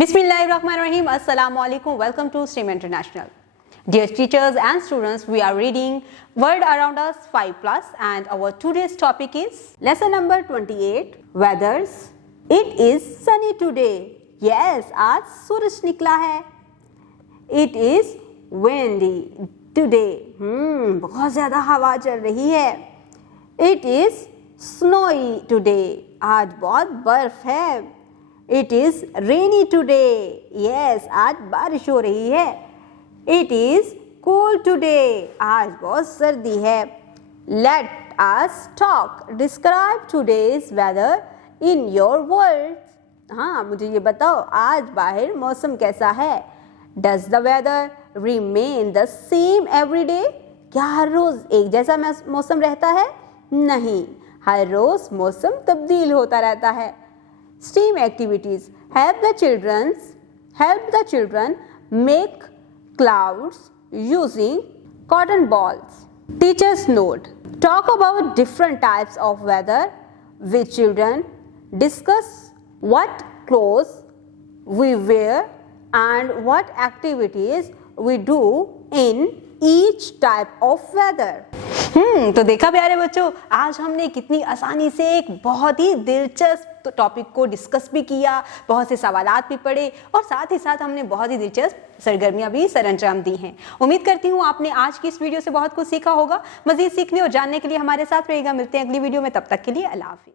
Bismillahirrahmanirrahim. Assalamu alaikum. Welcome to STEAM International. Dear teachers and students, we are reading World Around Us 5+ and our today's topic is lesson number 28, Weathers. It is sunny today. Yes, आज सूरज निकला है. It is windy today. बहुत ज़्यादा हवा चल रही है. It is snowy today. आज बहुत बर्फ है. It is rainy today. Yes, आज बारिश हो रही है. It is cold today. आज बहुत सर्दी है. Let us talk. Describe today's weather in your words. हाँ, मुझे ये बताओ आज बाहर मौसम कैसा है. Does the weather remain the same every day? क्या हर रोज एक जैसा मौसम रहता है? नहीं, हर रोज मौसम तब्दील होता रहता है. STEAM activities help the children make clouds using cotton balls. Teacher's note: talk about different types of weather with children. Discuss what clothes we wear and what activities we do in each type of weather. तो देखा प्यारे बच्चों, आज हमने कितनी आसानी से एक बहुत ही दिलचस्प टॉपिक को डिस्कस भी किया, बहुत से सवालात भी पढ़े और साथ ही साथ हमने बहुत ही दिलचस्प सरगर्मियां भी सरअंजाम दी हैं. उम्मीद करती हूँ आपने आज की इस वीडियो से बहुत कुछ सीखा होगा. मजीद सीखने और जानने के लिए हमारे साथ रहिएगा. मिलते हैं अगली वीडियो में. तब तक के लिए अल्लाह हाफिज़.